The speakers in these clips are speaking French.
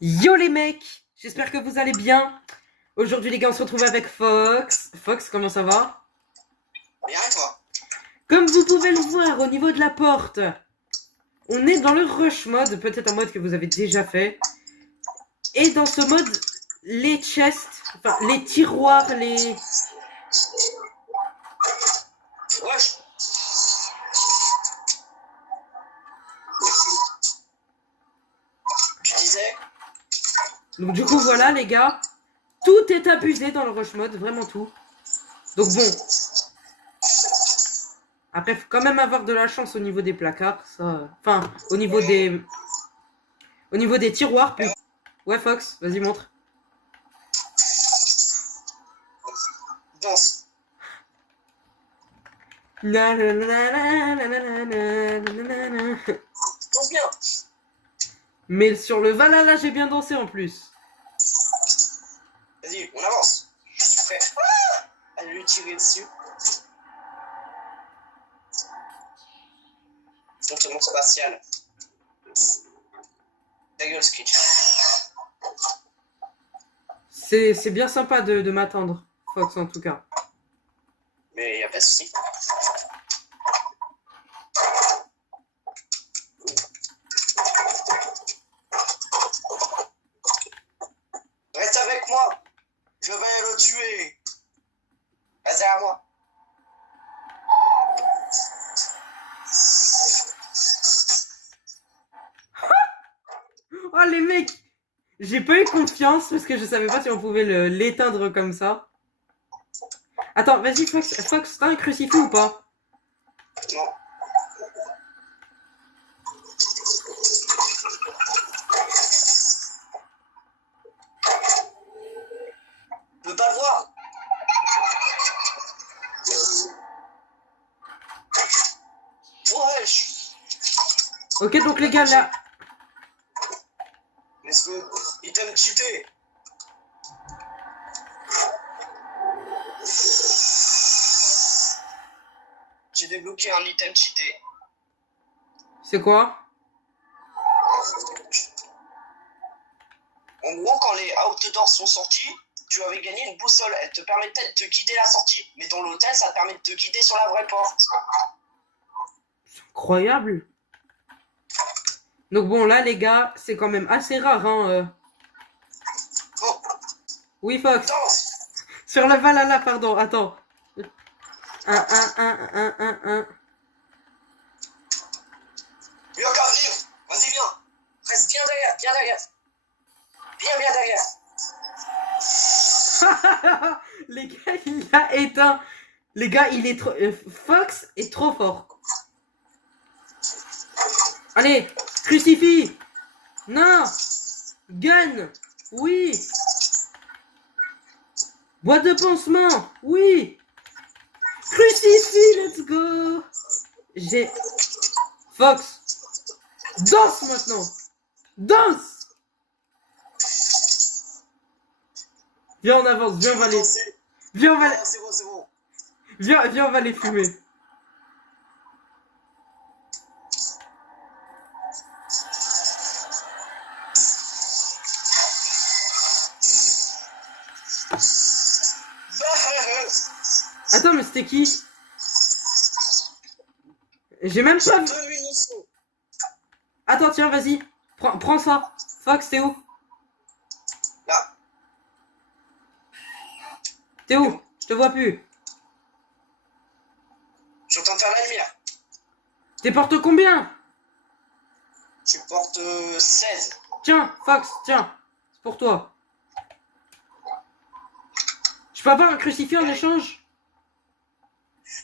Yo les mecs, j'espère que vous allez bien. Aujourd'hui les gars on se retrouve avec Fox. Fox, comment ça va? Bien et toi? Comme vous pouvez le voir au niveau de la porte, on est dans le rush mode, peut-être un mode que vous avez déjà fait. Et dans ce mode, les chests, enfin les tiroirs, les... Wesh. Tu disais? Donc du coup voilà les gars, tout est abusé dans le rush mode, vraiment tout. Donc bon, après faut quand même avoir de la chance au niveau des placards, ça... Enfin, au niveau des tiroirs, plus... Ouais Fox, vas-y montre. Danse. Na, na, na, na, na, na, na, na, na, na. Danse bien. Mais sur le Valhalla, j'ai bien dansé en plus. Vas-y, on avance. Je suis prêt. Ah, à lui tirer dessus. Fonctionnement spatial. Ta gueule, Skitch. C'est bien sympa de m'attendre, Fox en tout cas. Mais y a pas de soucis. Reste avec moi. Je vais le tuer. Vas-y à moi. Oh les mecs, j'ai pas eu confiance parce que je savais pas si on pouvait l'éteindre comme ça. Attends, vas-y Fox, Fox, t'as un crucifix ou pas? Non. Je peux pas voir. Wesh. Ok, donc les gars, là... Let's go. Item cheaté. J'ai débloqué un item cheaté. C'est quoi? En gros, quand les outdoors sont sortis, tu avais gagné une boussole. Elle te permettait de te guider la sortie. Mais dans l'hôtel, ça te permet de te guider sur la vraie porte. Incroyable. Donc bon, là les gars, c'est quand même assez rare, hein. Oh, Oui Fox, danse. sur le Valhalla, pardon, attends. Un. Lui encore vivre. Vas-y, viens. Reste bien derrière, bien derrière. Bien derrière. Les gars, il l'a éteint. Les gars, il est trop... Fox est trop fort. Allez, crucifix. Non. Gun. Oui. Boîte de pansement. Oui. Crucifix, let's go. J'ai... Fox. Danse maintenant. Danse. Viens, on avance. Viens, on va les... Viens, on va... Oh, c'est bon, c'est bon. Viens, on va les fumer. Attends, mais c'était qui? J'ai même pas vu. Deux munitions. Attends, tiens, vas-y. Prends ça. Fox, t'es où? Là. T'es où? Je te vois plus. Je suis en train de faire la lumière. T'es porte combien? Je porte 16. Tiens, Fox, tiens. C'est pour toi. Je peux avoir un crucifix en échange?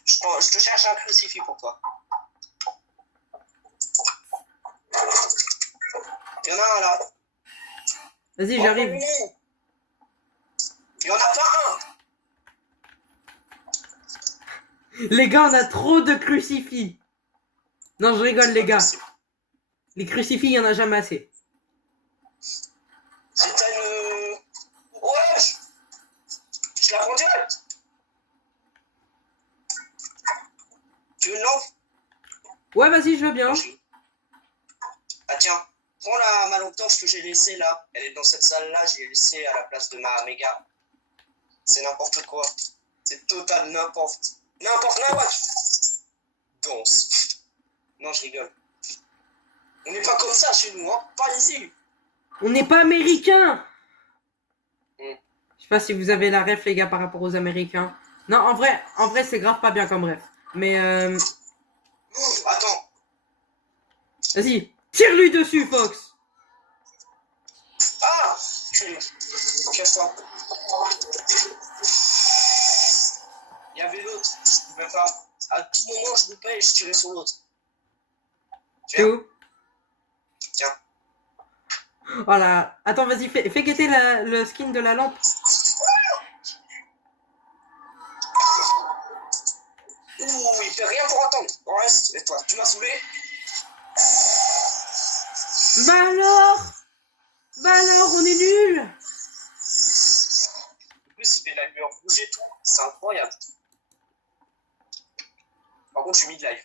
Je te cherche un crucifix pour toi. Il y en a un là. Vas-y, j'arrive. Il y en a pas un. Les gars, on a trop de crucifix. Non, je rigole, les gars. Possible. Les crucifix, il y en a jamais assez. Si t'as une... Wesh. Je la prends direct. Tu veux une lampe? Ouais, vas-y, je veux bien. Ah tiens, Prends ma lampe torche que j'ai laissée là. Elle est dans cette salle-là. Je l'ai laissée à la place de ma méga. C'est n'importe quoi. C'est total n'importe. N'importe. Danse. Non, je rigole. On n'est pas comme ça chez nous, hein. Pas ici. On n'est pas américains. Mm. Je sais pas si vous avez la ref, les gars, par rapport aux Américains. Non, en vrai, c'est grave pas bien comme ref. Mais Attends. vas-y, tire-lui dessus, Fox. Ah, casse-toi. Il y avait l'autre. Je pouvais pas. À tout moment, je loupais et je tirais sur l'autre. C'est où? Tiens. Voilà. Attends, vas-y, fais guetter le skin de la lampe. Ouh, il fait rien pour attendre. On reste. Et toi, tu m'as saoulé. Bah alors, on est nuls. En plus, il fait de la lueur rouge et tout. C'est incroyable. Par contre, je suis mid-life.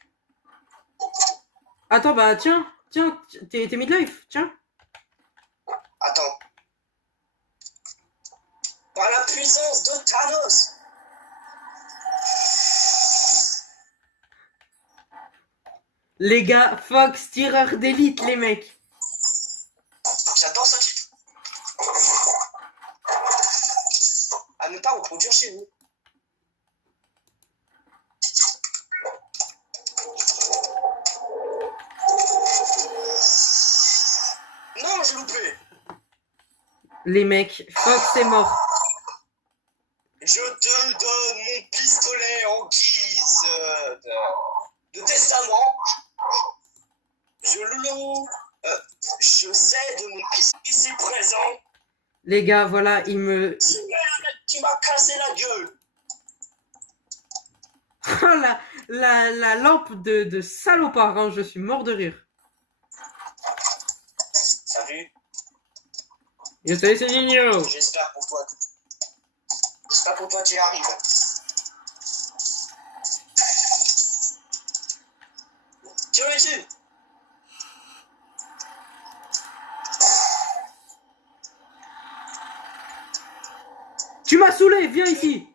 Attends, bah tiens, t'es mid-life, tiens. Attends. Par la puissance de Thanos. Les gars, Fox, tireur d'élite, les mecs. J'adore ce titre. À ne pas reproduire chez vous. Non, j'ai loupé. Les mecs, Fox est mort. Je te donne mon pistolet en guise de testament. Je loue. Je sais de mon pistolet ici présent. Les gars, voilà, Tu m'as cassé la gueule. Oh, la lampe de salopard, hein, je suis mort de rire. Salut. Yo, salut, c'est Nino. J'espère pour toi. J'espère pour toi tu y arrives. Tire dessus. Tu m'as saoulé, viens ici.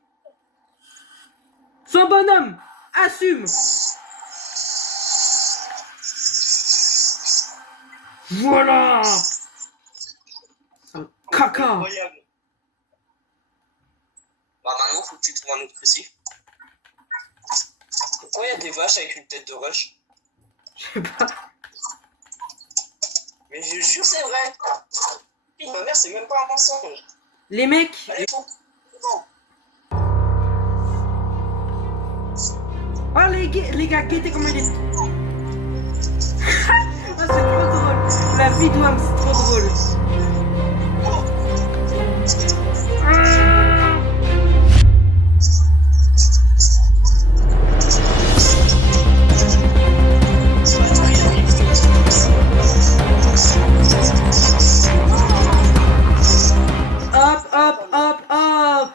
Sois bonhomme, assume. Voilà. Un caca. Incroyable. Bah maintenant, faut que tu trouves un autre crucifix. Pourquoi il y a des vaches avec une tête de rush? Je sais pas. Mais je jure, c'est vrai. Et ma mère, c'est même pas un mensonge. Les mecs. Allez, faut. Non. Oh les gars, guettez comment il est. Oh, c'est trop drôle. La vie d'Ouam, c'est trop drôle. Hop, hop, hop, hop.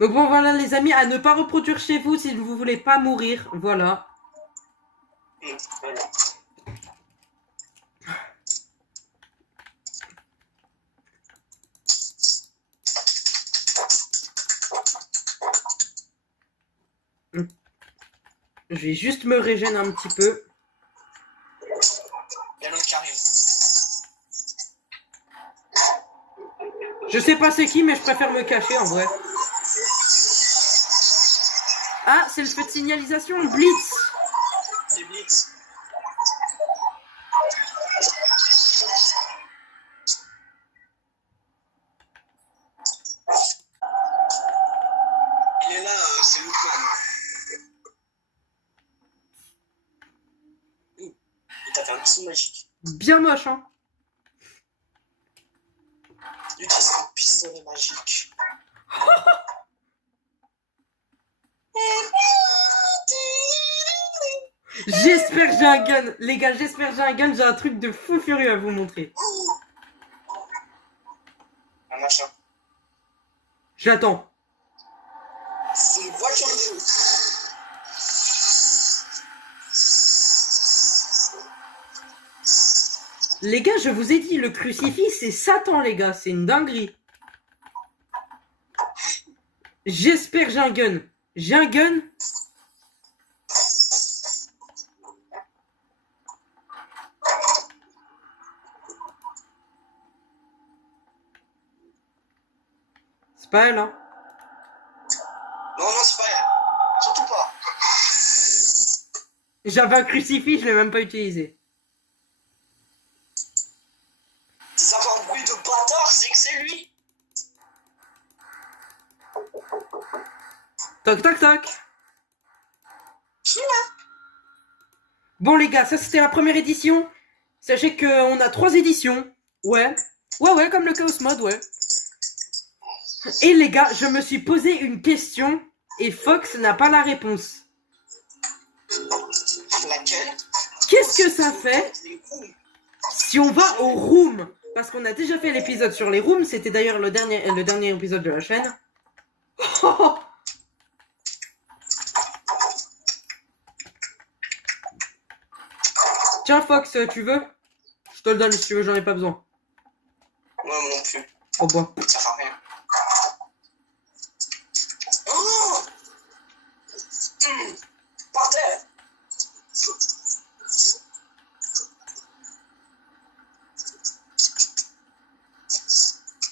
Donc bon, voilà les amis, à ne pas reproduire chez vous si vous voulez pas mourir. Voilà. Voilà. Je vais juste me régénérer un petit peu. Il y a l'autre qui arrive. Je sais pas c'est qui, mais je préfère me cacher en vrai. Ah, c'est le feu de signalisation, le Blitz. C'est Blitz. Il est là, c'est Lookman. Il t'a fait un piston magique. Bien moche, hein. Il utilise un pistolet magique. J'espère que j'ai un gun. Les gars, j'espère que j'ai un gun. J'ai un truc de fou furieux à vous montrer. Un machin. J'attends. C'est une voiture de Les gars, je vous ai dit, le crucifix, c'est Satan, les gars. C'est une dinguerie. J'espère que j'ai un gun. J'ai un gun. C'est pas elle, hein. Non, non, c'est pas elle. Surtout pas. J'avais un crucifix, je l'ai même pas utilisé. Si ça fait un bruit de bâtard, c'est que c'est lui. Toc, toc, toc. Bon, les gars, ça c'était la première édition. Sachez qu'on a 3 éditions. Ouais. Ouais, comme le Chaos Mode, ouais. Et les gars, je me suis posé une question et Fox n'a pas la réponse. Laquelle? Qu'est-ce que ça fait si on va au room? Parce qu'on a déjà fait l'épisode sur les rooms. C'était d'ailleurs le dernier épisode de la chaîne. Oh. Tiens, Fox, tu veux? Je te le donne si tu veux, j'en ai pas besoin. Ouais, moi non plus. Au bois. Ça sert à rien. Oh Par terre.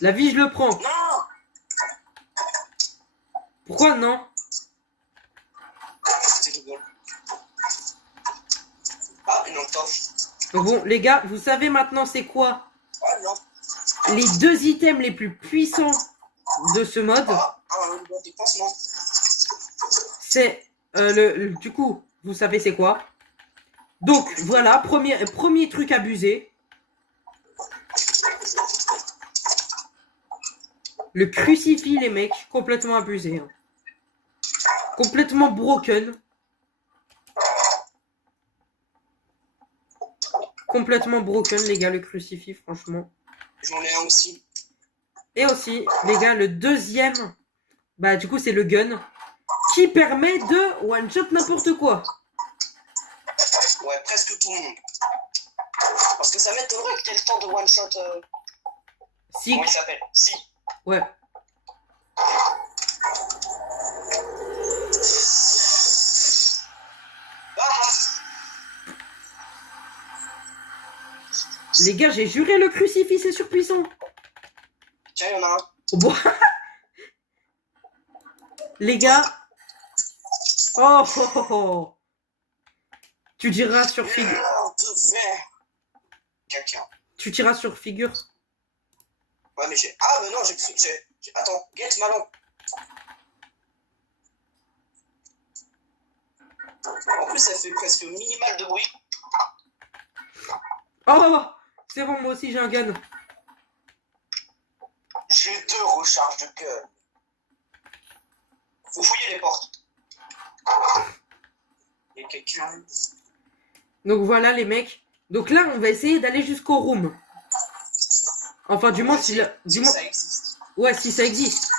La vie, je le prends. Non. Pourquoi non? C'est tout bon. Ah, une entorche. Donc bon, les gars, vous savez maintenant c'est quoi Ah, non. les 2 items les plus puissants de ce mode? Ah, un bon dépassement. C'est du coup, vous savez c'est quoi? Donc voilà, premier truc abusé. Le crucifix, les mecs, complètement abusé. Hein. Complètement broken. Complètement broken, les gars, le crucifix, franchement. J'en ai un aussi. Et aussi, les gars, le deuxième, bah du coup, c'est le gun. Qui permet de one-shot n'importe quoi. Ouais, presque tout le monde. Parce que ça m'étonnerait que t'aies le temps de one-shot... Si. Comment il s'appelle? Si. Ouais. Les gars, j'ai juré le crucifix, c'est surpuissant. Tiens, il y en a un. Oh, bon. Les gars. Oh, oh, oh, oh. Tu diras sur figure. Caca. Tu tireras sur figure. Ouais, mais j'ai... Ah, mais non, j'ai... Attends, get ma lampe. En plus, ça fait presque minimal de bruit. Oh, c'est bon, moi aussi j'ai un gun. J'ai 2 recharges de gun. Faut fouiller les portes. Il y a quelqu'un. Donc voilà les mecs. Donc là, on va essayer d'aller jusqu'au room. Enfin, du moins, si ça existe. Ouais, si ça existe.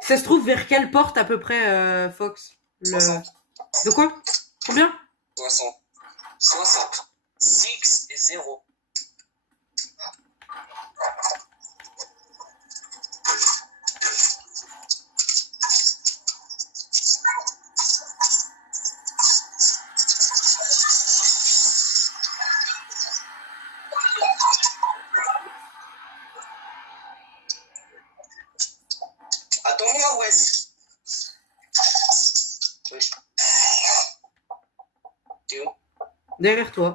Ça se trouve vers quelle porte à peu près, Fox? 60. De quoi? Combien? 60. 60. 6 et 0. Attends-moi, Wes. Wesh. T'es où? Derrière toi.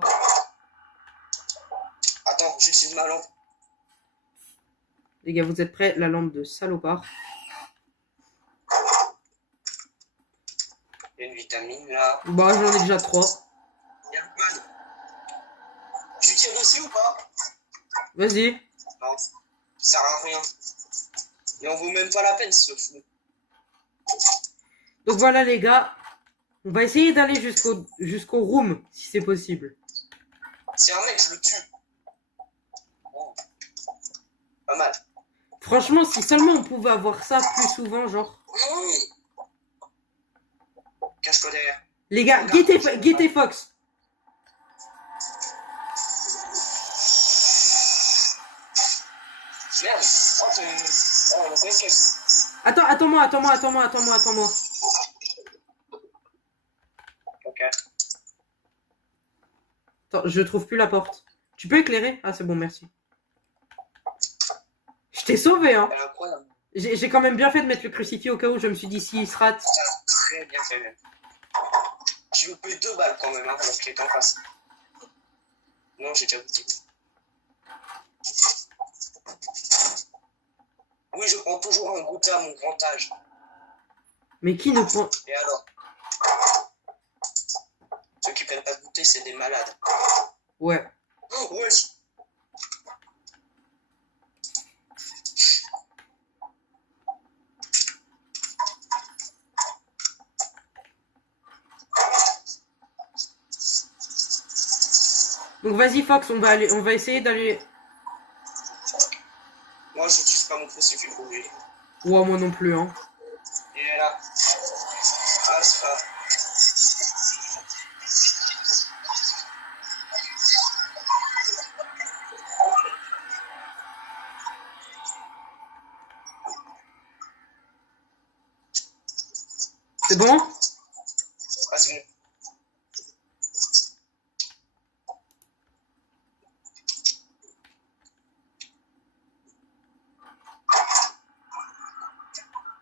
Attends, j'utilise ma lampe. Les gars, vous êtes prêts? La lampe de salopard. Il y a une vitamine là. Bah, j'en ai déjà 3. Il y a le gun. Tu tires dessus ou pas? Vas-y. Non, ça sert à rien. Et on vaut même pas la peine ce fou. Donc voilà les gars. On va essayer d'aller jusqu'au room, si c'est possible. C'est un mec, je le tue. Oh. Pas mal. Franchement, si seulement on pouvait avoir ça plus souvent, genre. Cache-toi derrière. Les gars, guettez Fox. Merde. Oh, c'est... Oh, on a fait une caisse. Attends-moi. Ok. Attends, je trouve plus la porte. Tu peux éclairer? Ah, c'est bon, merci. Je t'ai sauvé, hein. Elle est incroyable. J'ai quand même bien fait de mettre le crucifix au cas où je me suis dit s'il se rate. Ça a très bien fait, même. J'ai loupé 2 balles quand même, hein, alors qu'il est en face. Non, j'ai déjà goûté. Oui, je prends toujours un goûter à mon grand âge. Mais qui ne prend... Et alors? Ceux qui prennent pas de goûter, c'est des malades. Ouais. Oh, wesh. Donc vas-y Fox, on va essayer d'aller... Moi, je n'utilise pas mon crucifix pour lui. Ouais, moi non plus, hein. Il est là. Ah, c'est pas... C'est bon? Ah, c'est bon.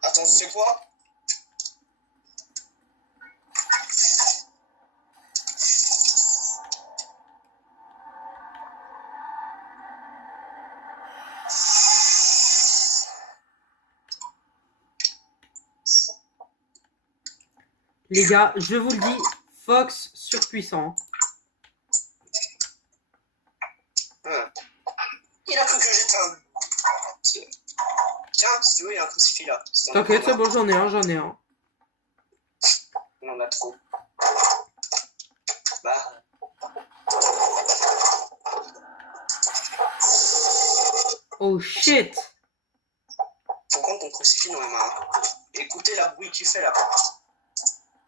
Attends, c'est quoi? Les gars, je vous le dis, Fox surpuissant. Il a cru que j'étais un... Tiens, si tu veux, il y a un crucifix là. T'inquiète, c'est bon, j'en ai un. On en a trop. Bah... Oh shit! Faut prendre ton crucifix dans les mains. Écoutez la bruit qu'il fait là.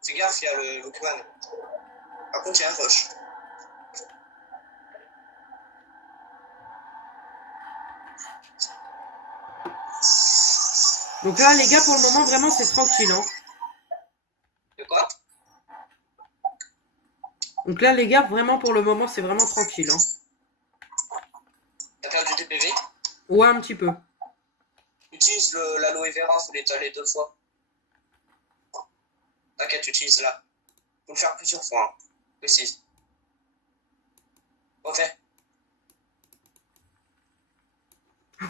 Fais gaffe, il y a le Lockman. Par contre, il y a un rush. Donc là, les gars, pour le moment, vraiment, c'est tranquille, hein. De quoi? Donc là, les gars, vraiment, pour le moment, c'est vraiment tranquille, hein. T'as perdu des PV? Ouais, un petit peu. Utilise l'aloe vera, faut l'étaler 2 fois. T'inquiète, utilise là. Faut le faire plusieurs fois, hein. Précise. Ok.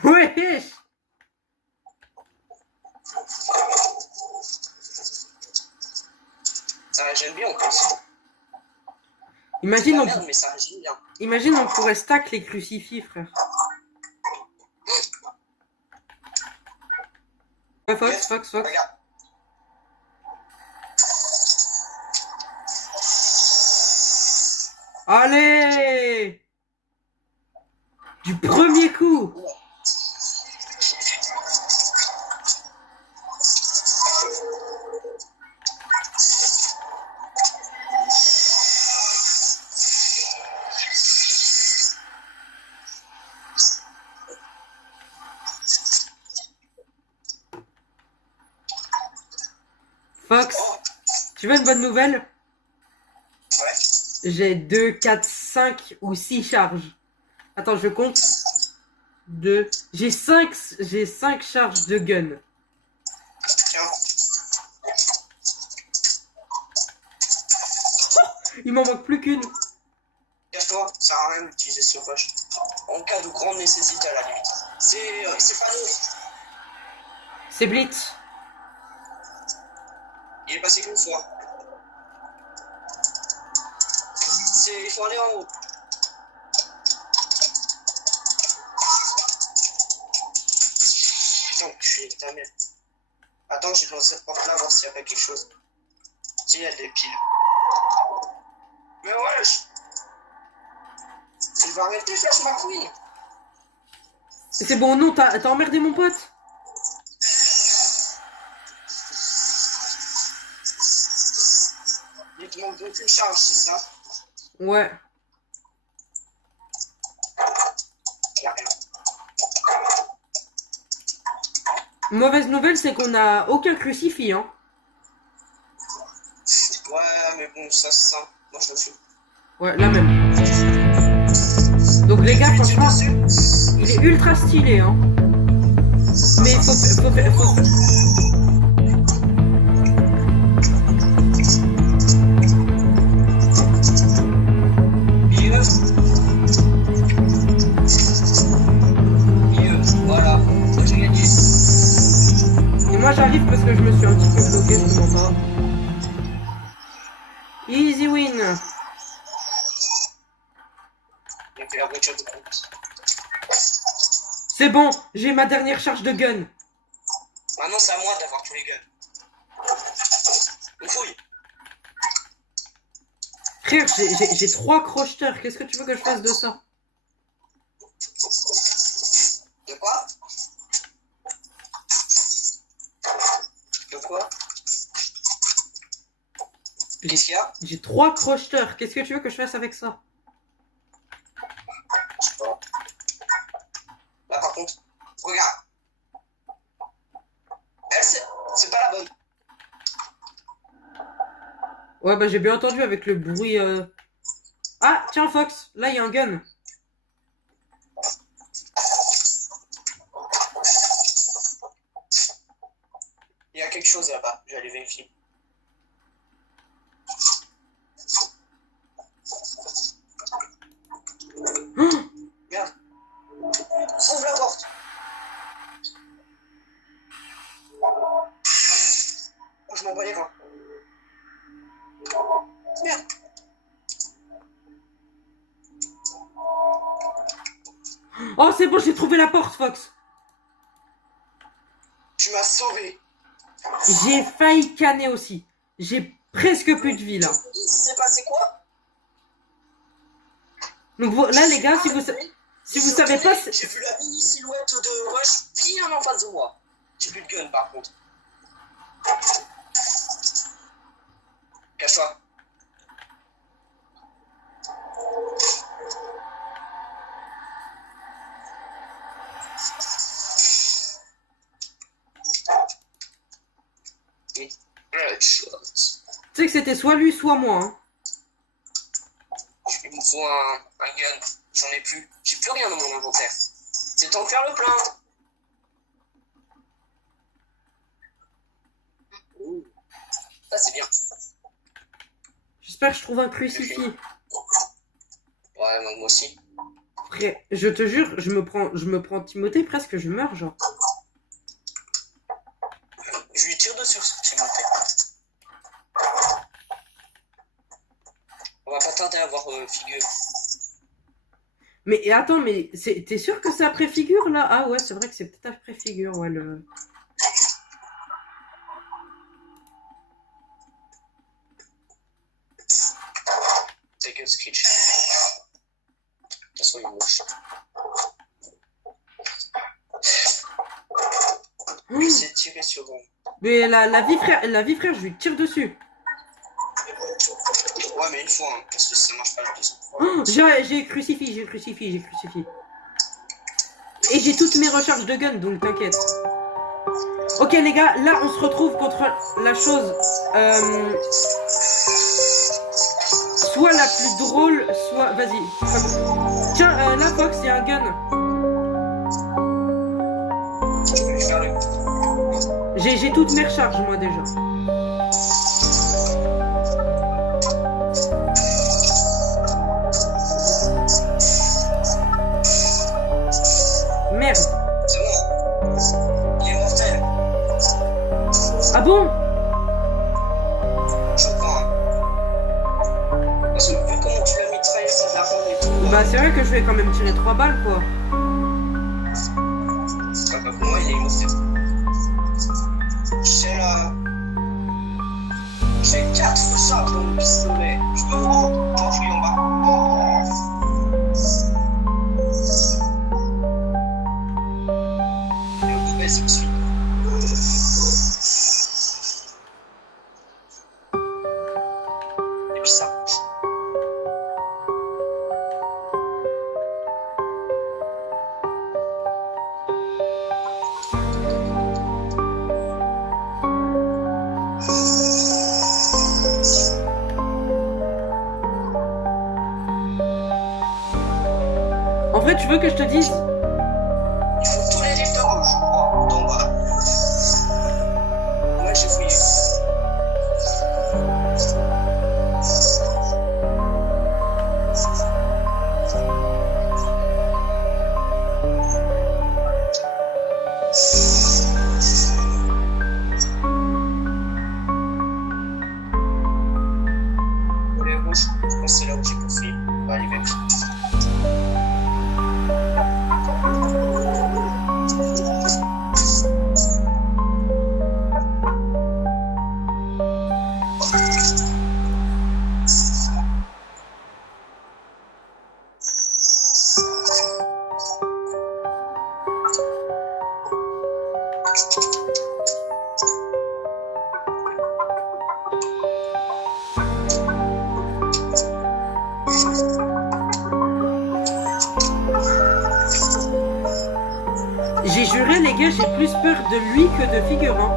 Ouais! Ça régène bien en plus. Imagine, La merde, mais ça régène bien. imagine, on pourrait stack les crucifix, frère. Ouais, Fox. Regarde. Allez! Du premier coup! Fox, Oh, tu veux une bonne nouvelle? ouais. J'ai 2, 4, 5 ou 6 charges. Attends, je compte. 2. J'ai 5 charges de gun. Tiens. Il m'en manque plus qu'une. Cache-toi, ça sert à rien d'utiliser ce rush. En cas de grande nécessité à la limite. C'est pas nous. C'est Blitz. Il est passé qu'une fois. Il faut aller en haut. Putain, je suis ta mère. Attends, je vais dans cette porte-là voir s'il n'y a pas quelque chose. Si, il y a des piles. Mais wesh! Tu vas arrêter, flash ma couille! C'est bon, non, t'as emmerdé mon pote. Dites-moi charge, c'est ça? Ouais. Y a rien. Mauvaise nouvelle, c'est qu'on a aucun crucifix, hein. Ouais, mais bon, ça se sent. Moi, je me suis. Ouais, la même. Donc les gars, franchement, il est ultra stylé, hein. Mais il faut... Milieu. Milieu, voilà. J'ai gagné. Et moi j'arrive parce que je me suis un petit peu bloqué, je comprends pas. Easy win. J'ai fait la voiture de compte. C'est bon, j'ai ma dernière charge de gun. Maintenant, c'est à moi d'avoir tous les guns. Une fouille. Frère, j'ai 3 crocheteurs, qu'est-ce que tu veux que je fasse de ça? De quoi? De quoi? Qu'est-ce qu'il y a? J'ai 3 crocheteurs, qu'est-ce que tu veux que je fasse avec ça? Je sais pas. Là, par contre, regarde. Elle, c'est pas la bonne. Ouais, bah j'ai bien entendu avec le bruit... Ah, tiens Fox, là il y a un gun. Il y a quelque chose là-bas, je vais aller vérifier. Merde. Ouvre la porte. Oh, je m'en bats les reins. Merde. Oh c'est bon, j'ai trouvé la porte Fox. Tu m'as sauvé. J'ai failli canner aussi. J'ai presque plus de vie là. Il s'est passé quoi? Donc là les gars, si vous savez pas... J'ai vu la mini silhouette de Rush bien en face de moi. J'ai plus de gun par contre. Cache-toi. Headshot. Tu sais que c'était soit lui, soit moi. Hein. Il me faut un gun. J'en ai plus. J'ai plus rien dans mon inventaire. C'est temps de faire le plein. Ouh. Ça c'est bien. J'espère que je trouve un crucifix. Ouais, moi aussi. Frère, je te jure, je me prends Timothée, presque je meurs, genre. Je lui tire dessus sur Timothée. On va pas tarder à voir figure. Mais et attends, mais t'es sûr que c'est après figure là? Ah ouais, c'est vrai que c'est peut-être après figure, ouais, le... C'est que Screech. De toute façon, il est moche. Oh, J'essaie de tirer sur... mais la vie frère, je lui tire dessus. Ouais, mais une fois, hein, parce que ça marche pas la deuxième fois. Oh, j'ai crucifix. Et j'ai toutes mes recharges de gun, donc t'inquiète. Ok les gars, là on se retrouve contre la chose soit la plus drôle, soit... Vas-y. Tiens, là Fox, il y a un gun. J'ai toutes mes recharges moi déjà. Merde. C'est bon. Il est mortel. Ah bon? Je crois. Hein. Parce que vu comment tu l'as mitraillé, ça fait rendre et tout. Bah c'est vrai que je vais quand même tirer 3 balles quoi. Bah, pour moi, il est mortel. J'ai 4 charges dans le pistolet. Je me rends. J'enfuis en bas. Et au bout, je me suis. Et puis ça. vrai, tu veux que je te dise? Il faut tous les livres de rouge, je crois, d'en bas. Moi, j'ai fouillé. Les rouges, je pense que c'est là où j'ai compris. On va arriver. J'ai juré, les gars, j'ai plus peur de lui que de Figurant.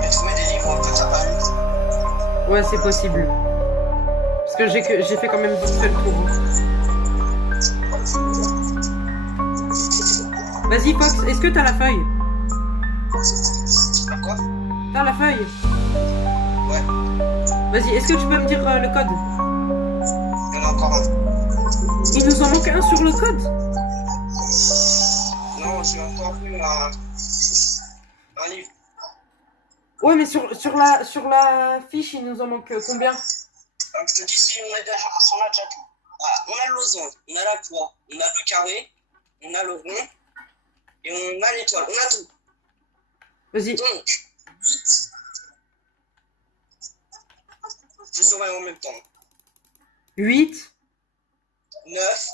J'ai trouvé des livres que t'as pas lu. Ouais, c'est possible. Parce que j'ai fait quand même vite fait le tour. Vas-y, Fox, est-ce que t'as la feuille? Quoi? T'as la feuille? Ouais. Vas-y, est-ce que tu peux me dire le code? Il y en a encore un. Il nous en manque un sur le code. Non, j'ai encore eu un livre. Ouais, mais sur la fiche, il nous en manque combien? Alors, je te dis si on a déjà tout. Voilà, on a le losange, on a la croix, on a le carré, on a le rond et on a l'étoile. On a tout. Vas-y. Donc, 8. Je surveille en même temps. 8. 9.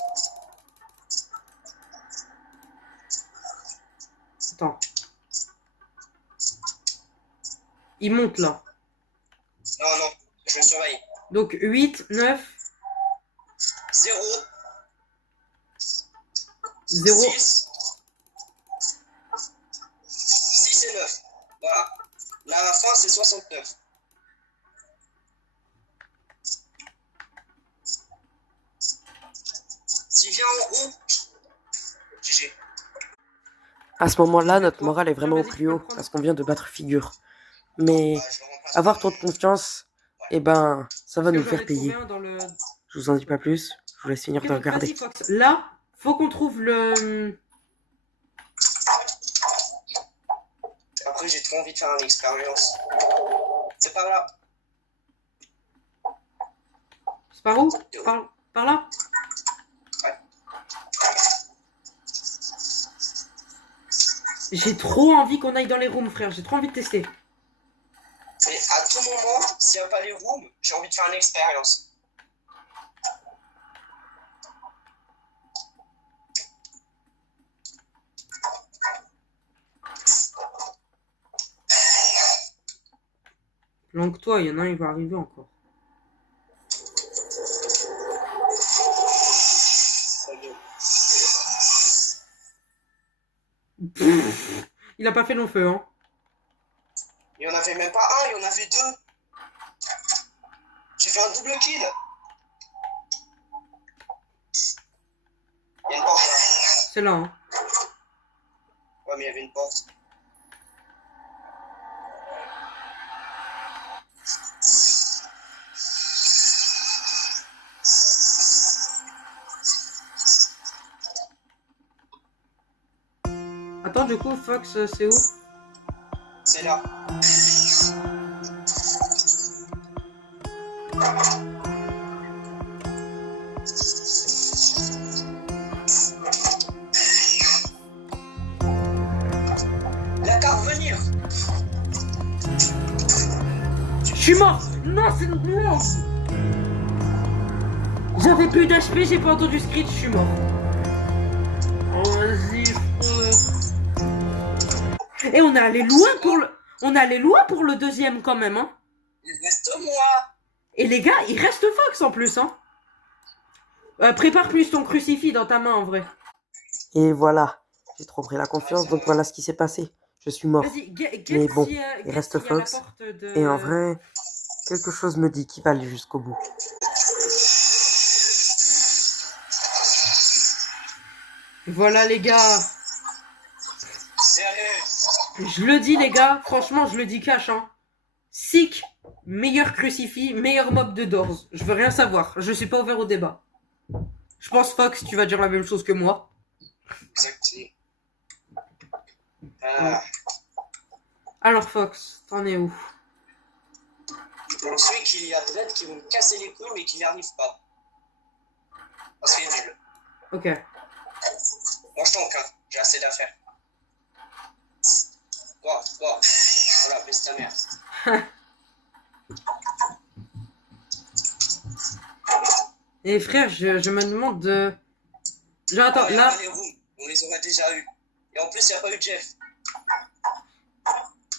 Attends. Il monte là. Non, non, je surveille. Donc 8, 9, 0. 0. 6 et 9. Voilà. Là, à la fin, c'est 69. S'il vient en haut, GG. À ce moment-là, notre morale est vraiment au plus haut, parce qu'on vient de battre Figure. Mais Bah, je le remplace. avoir trop de confiance, eh ben, ça va nous faire payer. Je vous en dis pas plus, je vous laisse finir de regarder. Là, faut qu'on trouve le... Après, j'ai trop envie de faire une expérience. C'est pas là. C'est par où? Par là? Ouais. J'ai trop envie qu'on aille dans les rooms, frère. J'ai trop envie de tester. Et à tout moment, s'il n'y a pas les rooms, j'ai envie de faire une expérience. Planque-toi, il y en a un, il va arriver encore. Il a pas fait long feu, hein. Il y en avait même pas un, il y en avait 2. J'ai fait un double kill. Il y a une porte là. C'est là, hein. Ouais, mais il y avait une porte. Attends, du coup, Fox, c'est où? C'est là. La carte venir. Je suis mort! Non, c'est non! J'avais plus d'HP, j'ai pas entendu screech, je suis mort. Oh, vas-y, frère. Et on est allé loin pour le... On est allé loin pour le deuxième quand même, hein. Il reste moi. Et les gars, il reste Fox en plus, hein. Prépare plus ton crucifix dans ta main, en vrai. Et voilà. J'ai trop pris la confiance, donc voilà ce qui s'est passé. Je suis mort. Vas-y, Mais bon, il reste Fox. Et en vrai, quelque chose me dit qu'il va aller jusqu'au bout. Voilà les gars. Sérieux? Je le dis les gars, franchement je le dis cash hein. Sick, meilleur crucifix, meilleur mob de Doors. Je veux rien savoir, je suis pas ouvert au débat. Je pense Fox, tu vas dire la même chose que moi. Exactement. Ah, Alors Fox, t'en es où? je pense qu'il y a Dredd qui vont me casser les couilles mais qui n'y arrivent pas. Parce qu'il est nul. Ok. Moi je tank, hein. J'ai assez d'affaires. Quoi? Voilà, baisse ta mère. Et frère, je me demande de... Genre attends, Il y a là... pas les rooms, on les aurait déjà eu. Et en plus, il n'y a pas eu Jeff.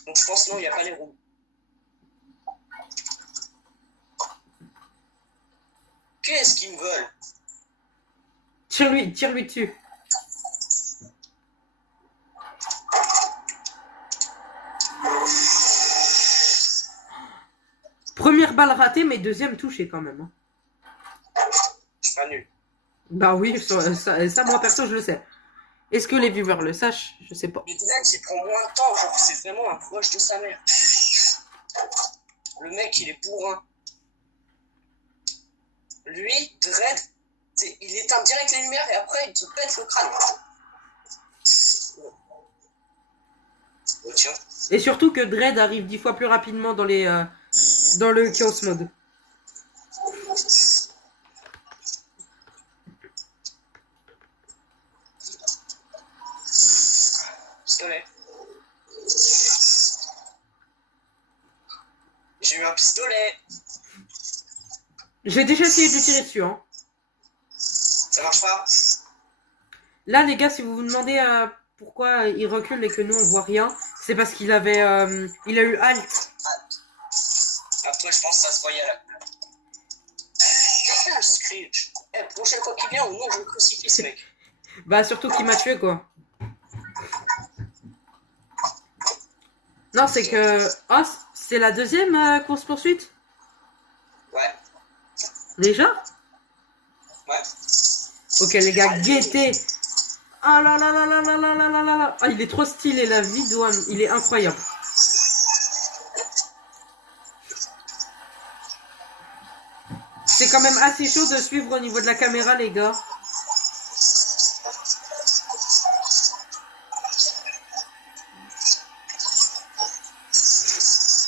Donc je pense non, il n'y a pas les rooms. Qu'est-ce qu'ils me veulent? Tire-lui dessus. Première balle ratée, mais deuxième touchée quand même. Hein. Je suis pas nul. Bah oui, ça moi perso je le sais. Est-ce que les viewers le sachent? Je sais pas. Mais Dredd, il prend moins de temps, genre c'est vraiment un proche de sa mère. Le mec, il est bourrin. Lui, Dredd, il éteint direct les lumières et après il te pète le crâne. Oh tiens. Et surtout que Dredd arrive 10 fois plus rapidement dans le Chaos Mode. Pistolet. J'ai eu un pistolet. J'ai déjà essayé de lui tirer dessus. Hein. Ça marche pas. Là les gars, si vous vous demandez pourquoi il recule et que nous on voit rien, c'est parce qu'il avait... il a eu halt. Après, je pense que ça se voyait à la couleur. Screech. Prochaine fois qu'il vient, au moins je le crucifie ce mec. Bah surtout qu'il m'a tué quoi. Non c'est que... Oh, c'est la deuxième course poursuite? Ouais. Déjà? Ouais. Ok les gars, guettez. Ah là là là là là là là là là là. Ah il est trop stylé la vie d'Oam, il est incroyable. C'est quand même assez chaud de suivre au niveau de la caméra les gars.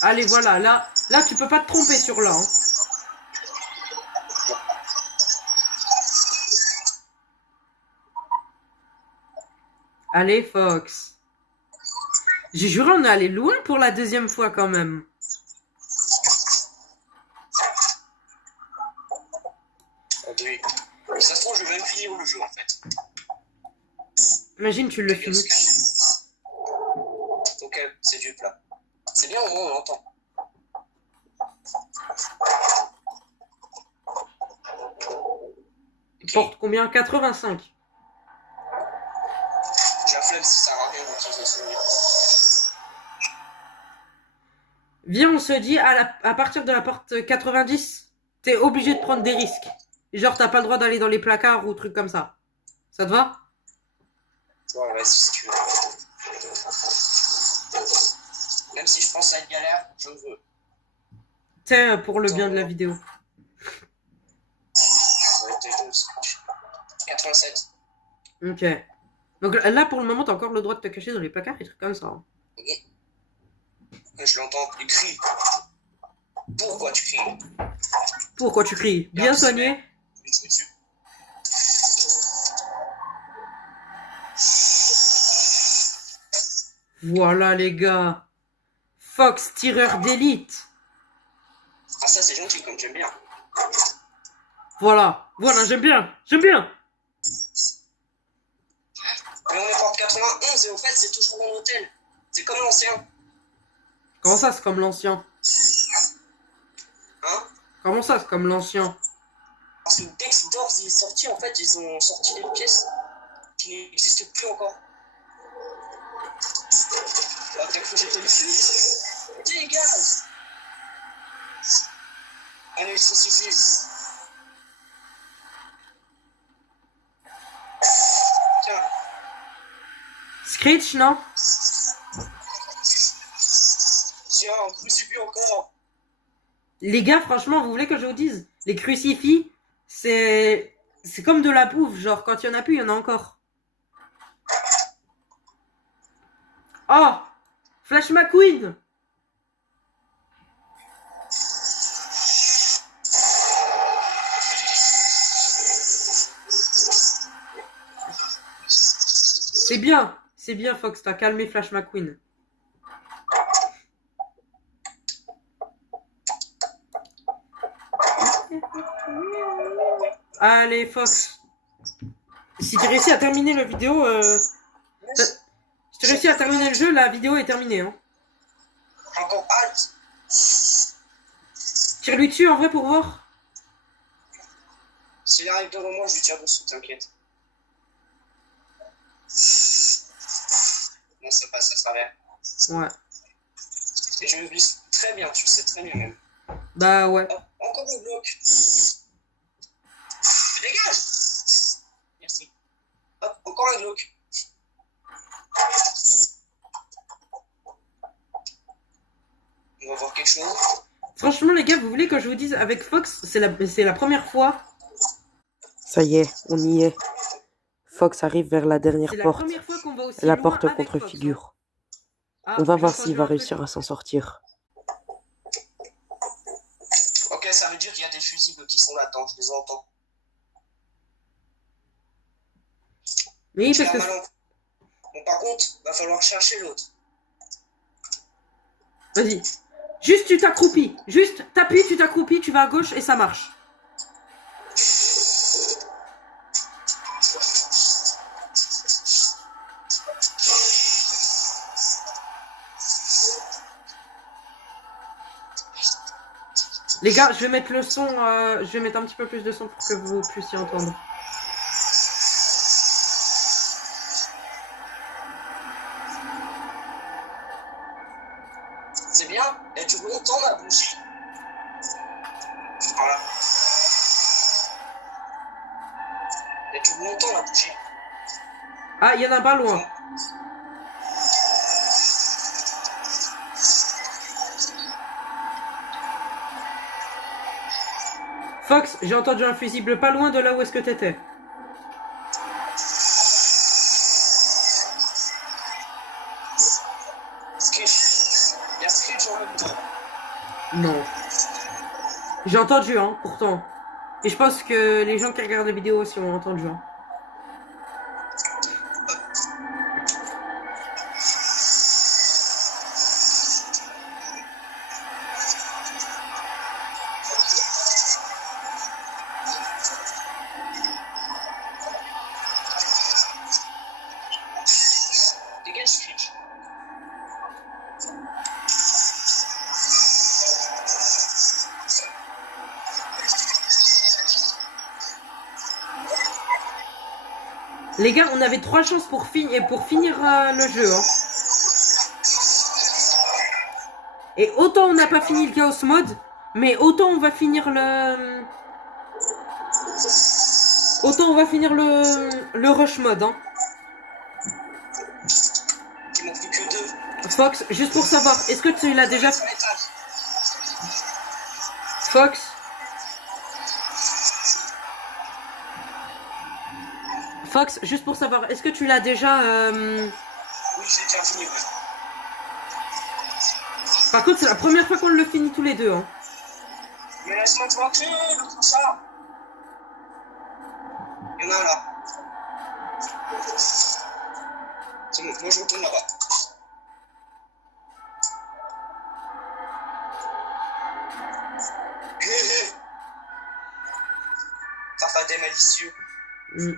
Allez voilà, là tu peux pas te tromper sur là. Hein. Allez Fox. J'ai juré on est allé loin pour la deuxième fois quand même. Oui. Ça se trouve, je vais même finir le jeu en fait. Imagine tu le finis. Ok, c'est du plat. C'est bien, au moins on l'entend. Porte combien? 85. J'ai la flemme, ça sert à rien d'utiliser ce mur. Viens, on se dit à partir de la porte 90, t'es obligé de prendre des risques. Genre t'as pas le droit d'aller dans les placards ou trucs comme ça. Ça te va? Ouais, vas-y si tu veux. Même si je pense à être galère, je veux. Tiens, pour le bien de la vidéo. 87. Ok. Donc là, pour le moment, t'as encore le droit de te cacher dans les placards et trucs comme ça. Hein. Je l'entends, il crie. Pourquoi tu cries? Pourquoi tu cries? Bien soigné. Voilà les gars. Fox, tireur d'élite. Ah ça c'est gentil comme j'aime bien. Voilà, j'aime bien. Mais on est porte 91 et au fait c'est toujours dans l'hôtel. C'est comme l'ancien. Comment ça, c'est comme l'ancien? Hein? Comment ça, c'est comme l'ancien? Parce que dès que Doors est sorti, en fait, ils ont sorti des pièces qui n'existent plus encore. T'as cru que j'étais une fuite. Dégage. Allez, ça suffit. Tiens. Screech, non? Tiens, on crucifie encore. Les gars, franchement, vous voulez que je vous dise? Les crucifix, c'est comme de la bouffe. Genre, quand il y en a plus, il y en a encore. Oh! Flash McQueen! C'est bien, Fox, t'as calmé Flash McQueen. Allez, Fox. Si tu réussis à terminer la vidéo, si tu réussis à terminer le jeu, la vidéo est terminée. Hein. Encore halt. Tire-lui dessus en vrai pour voir. S'il arrive devant moi, je lui tire dessus, t'inquiète. Non, ça passe à travers. Ouais. Et je me glisse très bien, tu sais très bien même. Bah ouais. Oh, encore un bloc. Dégage. Merci. Hop, encore un bloc. On va voir quelque chose. Franchement, les gars, vous voulez que je vous dise, avec Fox, c'est la première fois. Ça y est, on y est. Fox arrive vers la dernière C'est la porte. première fois qu'on va aussi La loin porte avec contre Fox, figure. hein. On va j'ai voir entendu s'il va un truc. réussir à s'en sortir. Ok, ça veut dire qu'il y a des fusibles qui sont là-dedans, je les entends. Oui, J'ai parce un que... malin. Bon, par contre, va falloir chercher l'autre. Vas-y. Juste, tu t'accroupis. Juste, t'appuies, tu t'accroupis, tu vas à gauche et ça marche. Les gars, je vais mettre le son, je vais mettre un petit peu plus de son pour que vous puissiez entendre. C'est bien, elle dure longtemps la bougie. Voilà. Elle dure longtemps la bougie. Ah, il y en a pas loin. Fox, j'ai entendu un fusible pas loin de là où est-ce que t'étais. Screech. Il y a Screech en même temps. Non. J'ai entendu, hein, pourtant. Et je pense que les gens qui regardent la vidéo aussi ont entendu, hein. Dégage Screech. Les gars, on avait 3 chances pour finir le jeu, hein. Et autant on n'a pas fini le Chaos Mode, mais autant on va finir le... Autant on va finir le Rush Mode, hein. Il manque plus que 2. Fox, juste pour savoir, est-ce que tu l'as déjà... Sur l'étage. Fox, Fox, juste pour savoir, est-ce que tu l'as déjà... Oui, j'ai déjà fini. Oui. Par contre, c'est la première fois qu'on le finit tous les deux, hein. Mais laisse-moi tranquille, l'autre ça. Il y en a un là. C'est bon, moi je retourne là-bas. Hé hé. Farfadet malicieux. Mm.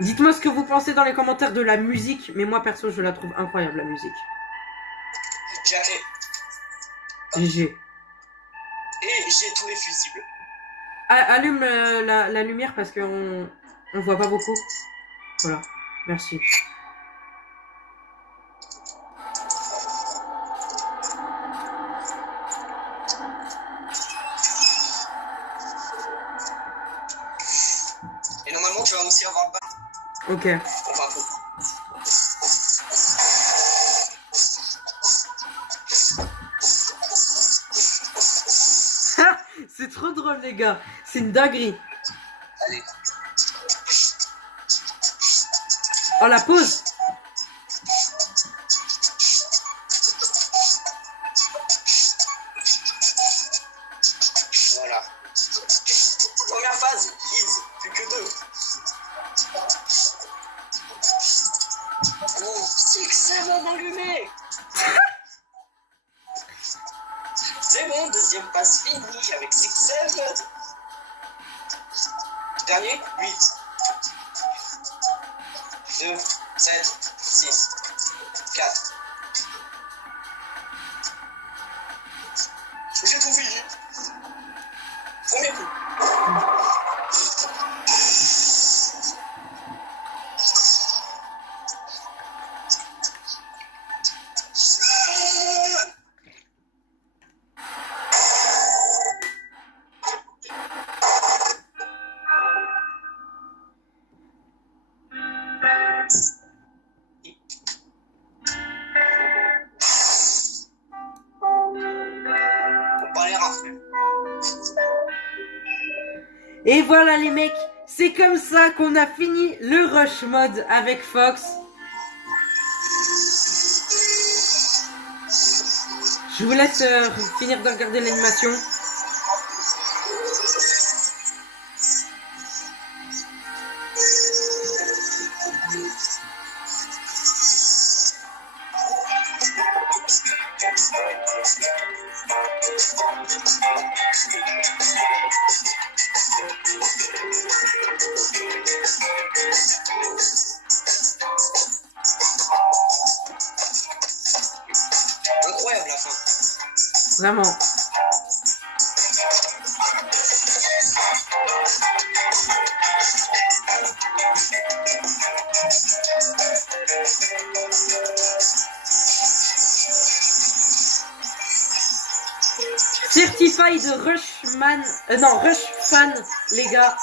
Dites-moi ce que vous pensez dans les commentaires de la musique, mais moi perso je la trouve incroyable la musique. J'ai la clé. GG. Et j'ai tous les fusibles. Ah, allume la lumière parce qu'on voit pas beaucoup. Voilà. Merci. Et normalement, tu vas aussi avoir... Ok. Enfin, faut... Ah, c'est trop drôle, les gars. C'est une dinguerie. Allez. Oh, la pause. Voilà. Première phase, easy. Plus que 2. Oh, c'est que ça va m'allumer. C'est bon, deuxième phase finie avec 6-7. Dernier, 8. 2, 7, 6, 4. J'ai tout fini. Premier coup. On va aller rafler. Et voilà, les mecs. C'est comme ça qu'on a fini le rush mode avec Fox. Je vous laisse finir de regarder l'animation. Incroyable la fin. Vraiment. Certified Rushman... non, Rush Fan, les gars.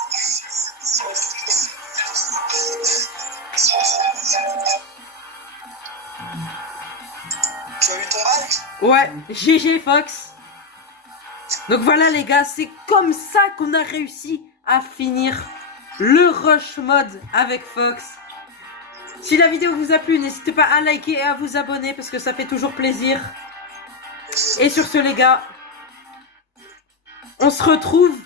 Tu as eu ton badge? Ouais, GG Fox. Donc voilà les gars, c'est comme ça qu'on a réussi à finir le rush mode avec Fox. Si la vidéo vous a plu, n'hésitez pas à liker et à vous abonner parce que ça fait toujours plaisir. Et sur ce les gars, on se retrouve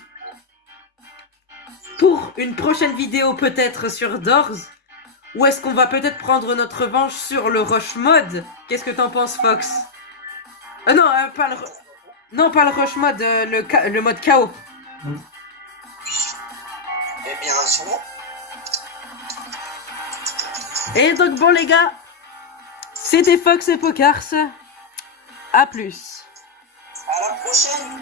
pour une prochaine vidéo peut-être sur Doors. Ou est-ce qu'on va peut-être prendre notre revanche sur le rush mode? Qu'est-ce que t'en penses Fox? Non, pas le... Non, pas le rush mode, le mode KO. Eh bien, sûrement. Et donc bon les gars, c'était Fox et Pocars. À plus. À la prochaine.